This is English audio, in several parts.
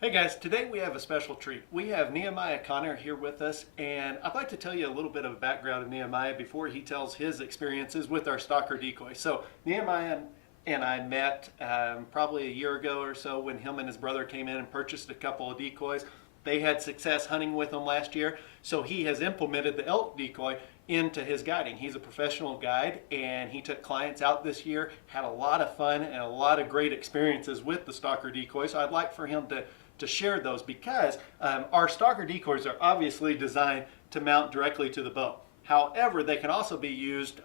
Hey guys, today we have a special treat. We have Nehemiah Connor here with us, and I'd like to tell you a little bit of a background of Nehemiah before he tells his experiences with our Stalker Decoy. So, Nehemiah and I met probably a year ago or so when him and his brother came in and purchased a couple of decoys. They had success hunting with them last year, so he has implemented the elk decoy into his guiding. He's a professional guide, and he took clients out this year, had a lot of fun and a lot of great experiences with the Stalker Decoy. So I'd like for him to share those because our Stalker decoys are obviously designed to mount directly to the bow. However, they can also be used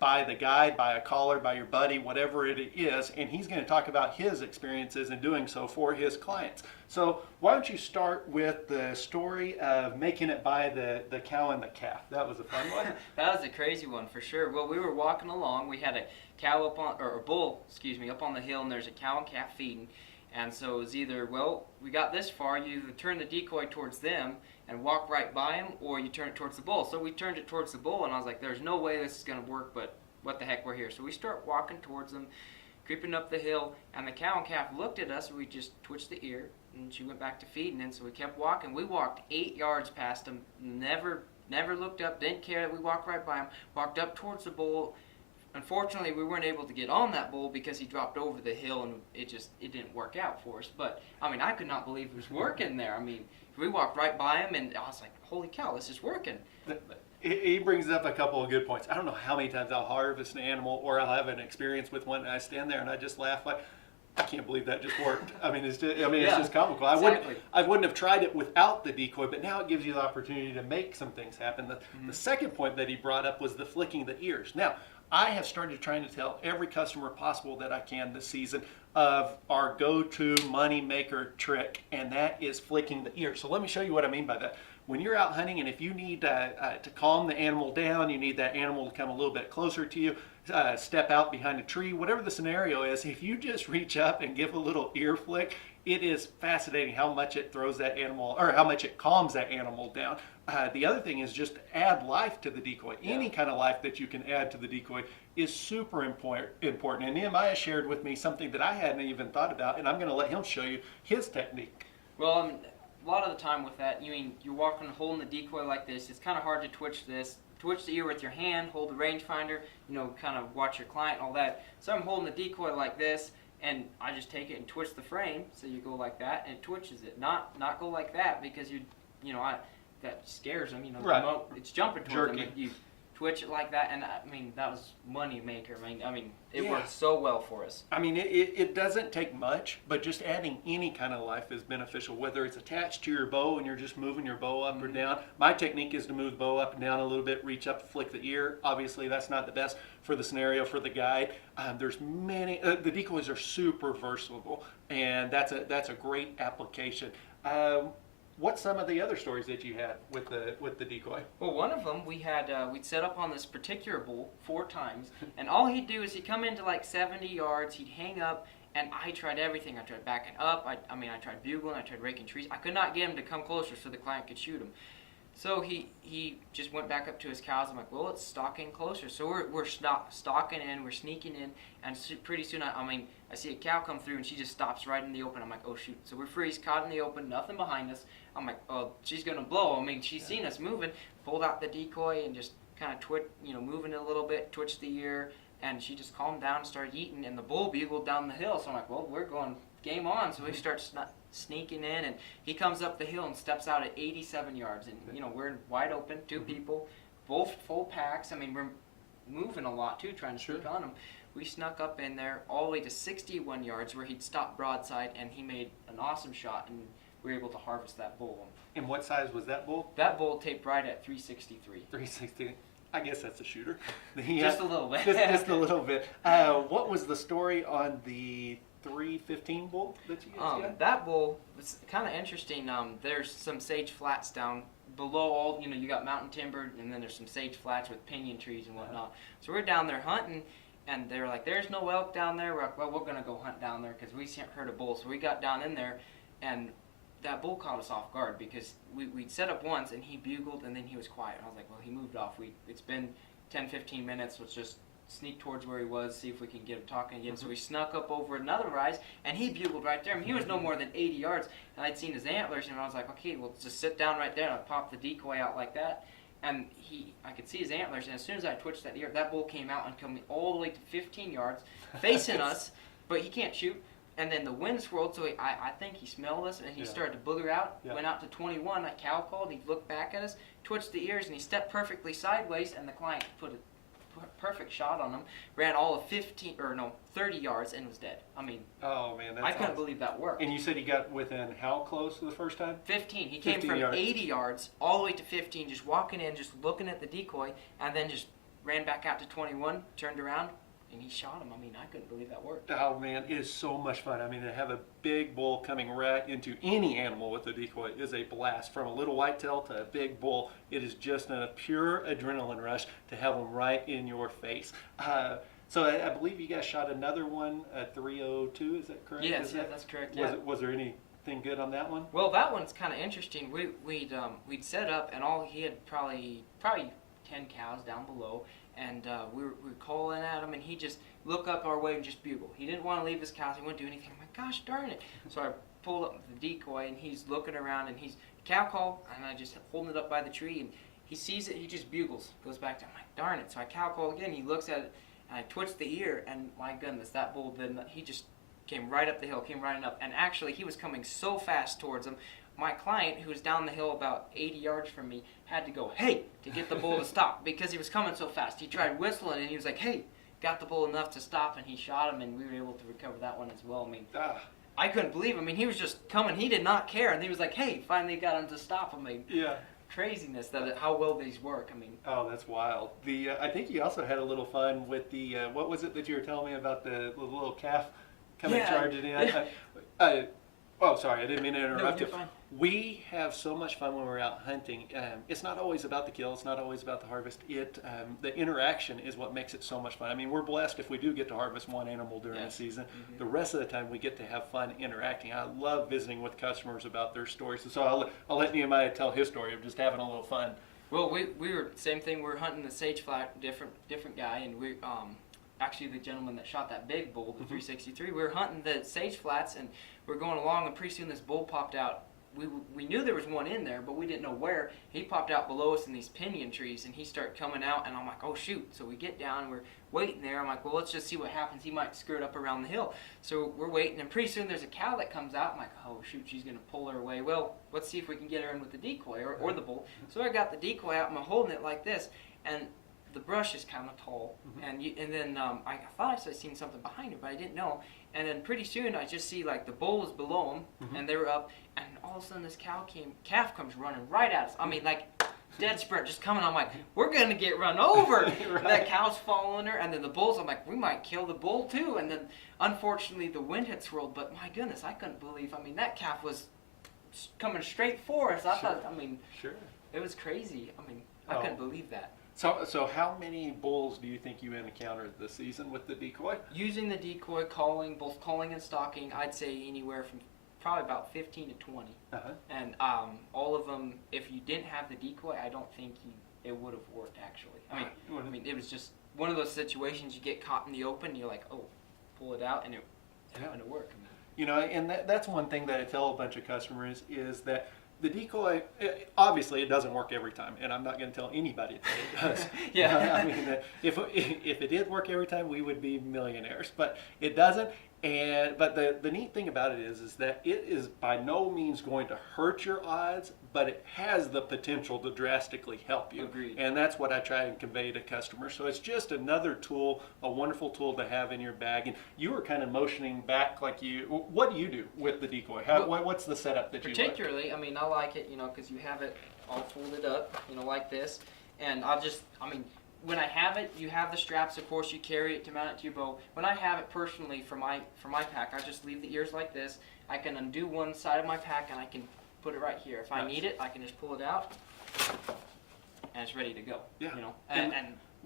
by the guide, by a caller, by your buddy, whatever it is, and he's going to talk about his experiences in doing so for his clients. So why don't you start with the story of making it by the cow and the calf? That was a fun one. That was a crazy one for sure. Well, we were walking along. We had a cow up on, or a bull, excuse me, up on the hill, and there's a cow and calf feeding. And so it was either, well, we got this far, you either turn the decoy towards them and walk right by them, or you turn it towards the bull. So we turned it towards the bull, and I was like, there's no way this is going to work, but what the heck, we're here. So we start walking towards them, creeping up the hill, and the cow and calf looked at us, and we just twitched the ear, and she went back to feeding, and so we kept walking. We walked 8 yards past them, never looked up, didn't care that we walked right by them, walked up towards the bull. Unfortunately, we weren't able to get on that bull because he dropped over the hill, and it didn't work out for us. But I mean, I could not believe it was working there. I mean, we walked right by him, and I was like, holy cow, this is working. He brings up a couple of good points. I don't know how many times I'll harvest an animal or I'll have an experience with one and I stand there and I just laugh like, I can't believe that just worked. I mean, it's just comical. Exactly. I wouldn't have tried it without the decoy, but now it gives you the opportunity to make some things happen. The second point that he brought up was the flicking the ears. Now, I have started trying to tell every customer possible that I can this season of our go-to money maker trick, and that is flicking the ears. So let me show you what I mean by that. When you're out hunting and if you need to calm the animal down, you need that animal to come a little bit closer to you, step out behind a tree, whatever the scenario is, if you just reach up and give a little ear flick, it is fascinating how much it throws that animal, or how much it calms that animal down. The other thing is just add life to the decoy. Yeah. Any kind of life that you can add to the decoy is super important. And Nehemiah shared with me something that I hadn't even thought about, and I'm going to let him show you his technique. Well, a lot of the time with that, you're walking holding the decoy like this. It's kind of hard to twitch the ear with your hand, hold the rangefinder, kind of watch your client and all that. So I'm holding the decoy like this, and I just take it and twitch the frame. So you go like that, and it twitches it. Not go like that because that scares them. Right. It's jumping towards Jerky. them. You twitch it like that, and I mean that was money maker. It Yeah. worked so well for us. I mean, it doesn't take much, but just adding any kind of life is beneficial, whether it's attached to your bow and you're just moving your bow up or down. My technique is to move the bow up and down a little bit, reach up, flick the ear. Obviously, that's not the best for the scenario for the guide. There's many, the decoys are super versatile, and that's a great application. What's some of the other stories that you had with the decoy? Well, one of them we'd set up on this particular bull 4 times, and all he'd do is he'd come into like 70 yards, he'd hang up, and I tried everything. I tried backing up, I tried bugling, I tried raking trees. I could not get him to come closer so the client could shoot him. So he just went back up to his cows. I'm like, well, it's stalking closer. So we're stalking in, we're sneaking in, and pretty soon I see a cow come through and she just stops right in the open. I'm like, oh shoot. So we're freeze, caught in the open, nothing behind us. I'm like, oh, she's gonna blow. She's seen us moving. Pulled out the decoy and just kind of moving it a little bit, twitched the ear, and she just calmed down and started eating. And the bull bugled down the hill. So I'm like, well, we're going game on. So we start sneaking in, and he comes up the hill and steps out at 87 yards. And we're wide open, 2 people, both full packs. We're moving a lot too, trying to sneak on him. We snuck up in there all the way to 61 yards where he'd stopped broadside, and he made an awesome shot, and we were able to harvest that bull. And what size was that bull? That bull taped right at 363. 360. I guess that's a shooter. Just a little bit. just a little bit. What was the story on the 315 bull that you guys got? That bull was kind of interesting. There's some sage flats down below all, you got mountain timber, and then there's some sage flats with pinyon trees and whatnot. So we're down there hunting, and they were like, there's no elk down there. We're like, well, we're going to go hunt down there because we heard a bull. So we got down in there, and that bull caught us off guard because we'd set up once, and he bugled, and then he was quiet. I was like, well, he moved off. It's been 10, 15 minutes. Let's just sneak towards where he was, see if we can get him talking again. So we snuck up over another rise, and he bugled right there. I mean, he was no more than 80 yards, and I'd seen his antlers, and I was like, okay, well, just sit down right there, and I popped the decoy out like that. And I could see his antlers, and as soon as I twitched that ear, that bull came out and coming all the way to 15 yards, facing us, but he can't shoot. And then the wind swirled, so I think he smelled us, and he started to booger out, went out to 21, I cow called, he looked back at us, twitched the ears, and he stepped perfectly sideways, and the client put a perfect shot on him, ran all of 30 yards, and was dead. I mean, oh man, that's I couldn't believe that worked. And you said he got within how close the first time? 15. He came 15 from yards. 80 yards all the way to 15, just walking in, just looking at the decoy, and then just ran back out to 21, turned around, and he shot him. I mean, I couldn't believe that worked. Oh man, it is so much fun. I mean, to have a big bull coming right into any animal with a decoy is a blast. From a little whitetail to a big bull, it is just a pure adrenaline rush to have them right in your face. So I believe you guys shot another one at 302. Is that correct? Yes, that's correct. Yeah. Was there anything good on that one? Well, that one's kind of interesting. We'd set up, and he had probably 10 cows down below. And we were calling at him, and he just looked up our way and just bugle. He didn't want to leave his cows. He wouldn't do anything. I'm like, gosh darn it. So I pulled up the decoy, and he's looking around, and he's cow call, and I just holding it up by the tree, and he sees it. He just bugles, goes back to. I'm like, darn it. So I cow call again. He looks at it, and I twitch the ear, and my goodness, that bull he just came right up the hill, came running up, and actually he was coming so fast towards him. My client, who was down the hill about 80 yards from me, had to go, hey, to get the bull to stop because he was coming so fast. He tried whistling, and he was like, hey, got the bull enough to stop, and he shot him, and we were able to recover that one as well. I mean, I couldn't believe it. I mean, he was just coming. He did not care, and he was like, hey, finally got him to stop. I mean, craziness, how well these work. I mean, oh, that's wild. I think you also had a little fun with the, what was it that you were telling me about the little calf coming charging in? Oh, sorry, I didn't mean to interrupt you. Fine. We have so much fun when we're out hunting. It's not always about the kill. It's not always about the harvest. The interaction is what makes it so much fun. I mean, we're blessed if we do get to harvest one animal during the season. Mm-hmm. The rest of the time, we get to have fun interacting. I love visiting with customers about their stories. So I'll let Nehemiah tell his story of just having a little fun. Well, we were same thing. We were hunting the sage flat, different guy, and we actually the gentleman that shot that big bull, the 363. We were hunting the sage flats, and we're going along, and pretty soon this bull popped out. We knew there was one in there, but we didn't know where. He popped out below us in these pinyon trees, and he started coming out, and I'm like, oh shoot. So we get down, and we're waiting there. I'm like, well, let's just see what happens. He might skirt up around the hill. So we're waiting, and pretty soon there's a cow that comes out. I'm like, oh shoot, she's gonna pull her away. Well, let's see if we can get her in with the decoy or the bull. So I got the decoy out, and I'm holding it like this, and the brush is kind of tall, and then I thought I seen something behind her, but I didn't know. And then pretty soon I just see like the bull was below them, and they were up, and all of a sudden this calf comes running right at us. I mean, like dead sprint, just coming. I'm like, we're gonna get run over. Right. That cow's following her, and then the bull's. I'm like, we might kill the bull too. And then unfortunately the wind had swirled, but my goodness, I couldn't believe. I mean, that calf was coming straight for us. I thought. I mean, it was crazy. I mean, I couldn't believe that. So how many bulls do you think you encountered this season with the decoy? Using the decoy, both calling and stalking, I'd say anywhere from probably about 15 to 20. And all of them, if you didn't have the decoy, I don't think it would have worked actually. I mean, it was just one of those situations you get caught in the open, and you're like, oh, pull it out, and it happened to work. I mean, you know, and that's one thing that I tell a bunch of customers is that the decoy, obviously it doesn't work every time, and I'm not going to tell anybody that it does. I mean, if it did work every time, we would be millionaires, but it doesn't. But the neat thing about it is that it is by no means going to hurt your odds, but it has the potential to drastically help you. Agreed. And that's what I try and convey to customers. So it's just another tool, a wonderful tool to have in your bag. And you were kind of motioning back like what do you do with the decoy? What's the setup that you like? Particularly, I mean, I like it, because you have it all folded up, like this. And when I have it, you have the straps, of course, you carry it to mount it to your bow. When I have it personally for my pack, I just leave the ears like this. I can undo one side of my pack, and I can put it right here. If I need it, I can just pull it out, and it's ready to go. Yeah. And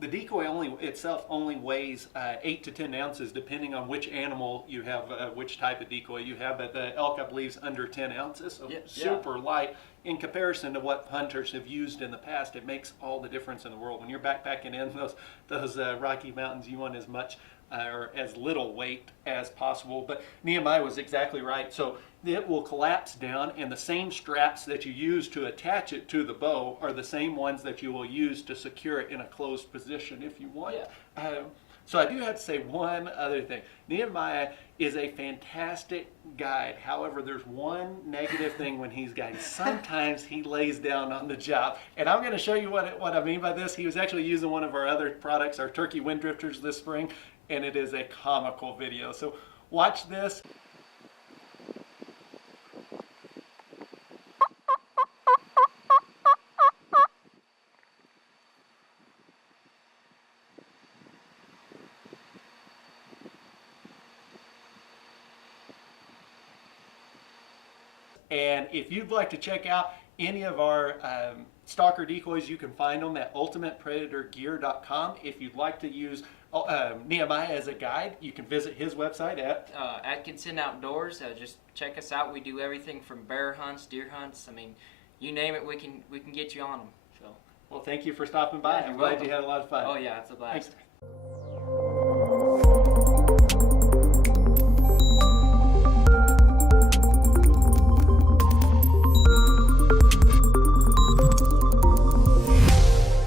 the decoy itself only weighs 8 to 10 ounces, depending on which animal you have, which type of decoy you have. But the elk, I believe, is under 10 ounces, so super light in comparison to what hunters have used in the past. It makes all the difference in the world. When you're backpacking in those Rocky Mountains, you want as much or as little weight as possible. But Nehemiah was exactly right. So it will collapse down, and the same straps that you use to attach it to the bow are the same ones that you will use to secure it in a closed position if you want. So I do have to say one other thing. Nehemiah is a fantastic guide. However, there's one negative thing when he's guiding. Sometimes he lays down on the job. And I'm going to show you what I mean by this. He was actually using one of our other products, our turkey wind drifters, this spring, and it is a comical video. So watch this. And if you'd like to check out any of our Stalker decoys, you can find them at ultimatepredatorgear.com. If you'd like to use Nehemiah as a guide, you can visit his website at Atkinson Outdoors. Just check us out. We do everything from bear hunts, deer hunts. I mean, you name it, we can get you on them. So. Well, thank you for stopping by. Yeah, I'm glad you had a lot of fun. Oh yeah, it's a blast. Thanks.